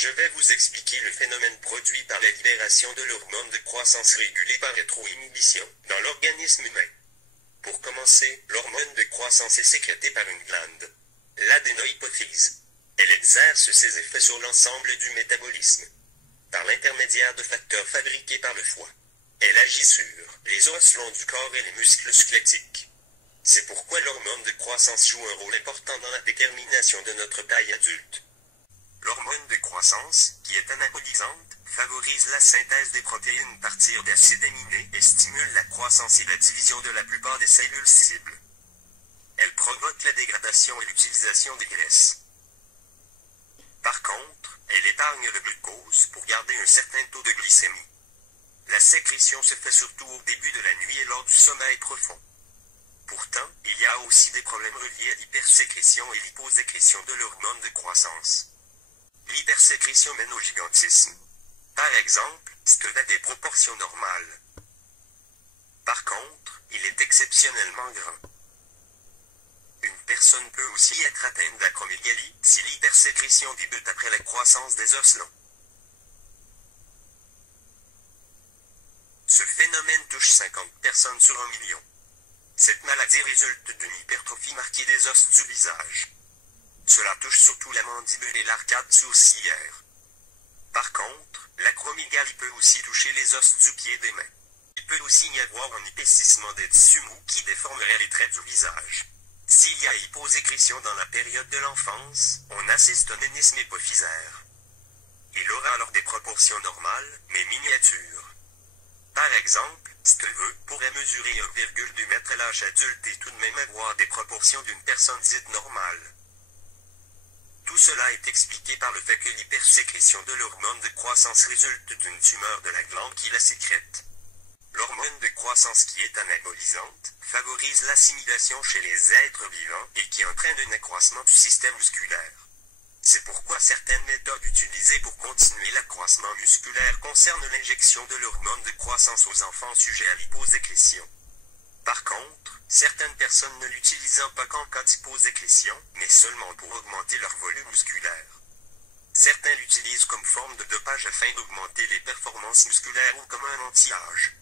Je vais vous expliquer le phénomène produit par la libération de l'hormone de croissance régulée par rétroinhibition dans l'organisme humain. Pour commencer, l'hormone de croissance est sécrétée par une glande, l'adénohypophyse. Elle exerce ses effets sur l'ensemble du métabolisme, par l'intermédiaire de facteurs fabriqués par le foie. Elle agit sur les os longs du corps et les muscles squelettiques. C'est pourquoi l'hormone de croissance joue un rôle important dans la détermination de notre taille adulte. L'hormone de croissance, qui est anabolisante, favorise la synthèse des protéines à partir d'acides aminés et stimule la croissance et la division de la plupart des cellules cibles. Elle provoque la dégradation et l'utilisation des graisses. Par contre, elle épargne le glucose pour garder un certain taux de glycémie. La sécrétion se fait surtout au début de la nuit et lors du sommeil profond. Pourtant, il y a aussi des problèmes reliés à l'hypersécrétion et l'hyposécrétion de l'hormone de croissance. L'hypersécrétion mène au gigantisme. Par exemple, c'est à des proportions normales. Par contre, il est exceptionnellement grand. Une personne peut aussi être atteinte d'acromégalie si l'hypersécrétion débute après la croissance des os longs. Ce phénomène touche 50 personnes sur 1 million. Cette maladie résulte d'une hypertrophie marquée des os du visage. Cela touche surtout la mandibule et l'arcade sourcilière. Par contre, l'acromégalie peut aussi toucher les os du pied et des mains. Il peut aussi y avoir un épaississement des tissus mous qui déformerait les traits du visage. S'il y a hyposécrétion dans la période de l'enfance, on assiste à un nénisme hypophysaire. Il aura alors des proportions normales, mais miniatures. Par exemple, Steve pourrait mesurer 1,2 mètre à l'âge adulte et tout de même avoir des proportions d'une personne dite normale. Tout cela est expliqué par le fait que l'hypersécrétion de l'hormone de croissance résulte d'une tumeur de la glande qui la sécrète. L'hormone de croissance qui est anabolisante favorise l'assimilation chez les êtres vivants et qui entraîne un accroissement du système musculaire. C'est pourquoi certaines méthodes utilisées pour continuer l'accroissement musculaire concernent l'injection de l'hormone de croissance aux enfants sujets à l'hyposécrétion. Par contre, certaines personnes ne l'utilisent pas qu'en cas d'hyposécrétion, mais seulement pour augmenter leur volume musculaire. Certains l'utilisent comme forme de dopage afin d'augmenter les performances musculaires ou comme un anti-âge.